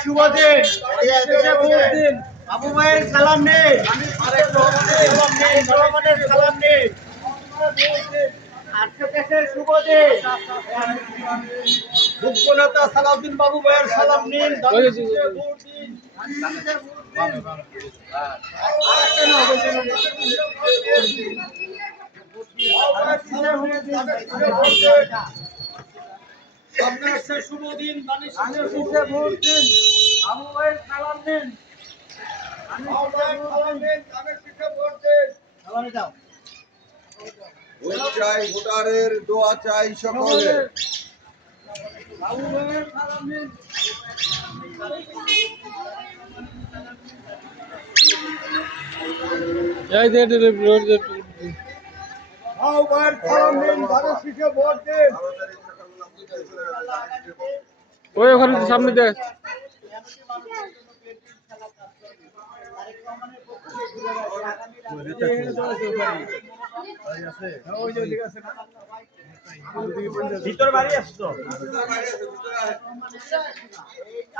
শুভ দিন। বাবু ভাইয়ের সালাম নেই, জনগণের সালাম নেই। শুভ দিন। যোগ্যনেতা সালাউদ্দিন বাবু ভাইয়ের সালাম নিন। শুভ দিন, ভোট দিন। বাবু ভাইয়ের সালাম নিন। চাই ভোটারের দোয়া চাই সকলে। ওই ওখানে সামনে দেখ ভিতর বাড়ি আসতো।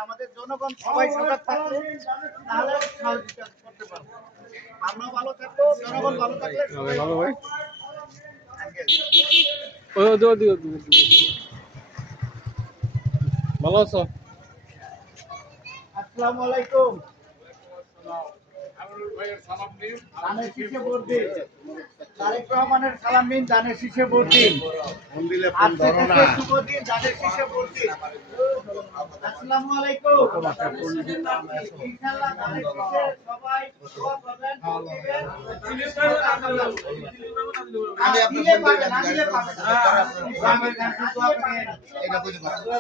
আমাদের জনগণ সবাই সজাগ থাকলে তাহলে সহযোগিতা করতে পারবো। আমরা ভালো থাকবো, জনগণ ভালো থাকলে ভালো ভাই। ভালো আছো? আসসালামু আলাইকুম। ধানের শীষে ভোট দিন। তারেক রহমানের সালাম নিন, ধানের শীষে ভোট দিন। শুভ দিন, ধানের শীষে ভোট দিন। আসসালামু আলাইকুম। ইনশাআল্লাহ ধানের শীষে সবাই দোয়া করবেন, ভোট দিবেন। দিলে পাবেন, না দিলে পাবেন না। গ্রামের কাছে দোয়া করেন। এটা বুঝতে পারবেন।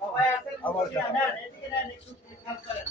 সবাই আছেন, এদিকে নেন, একটু খেয়াল করেন।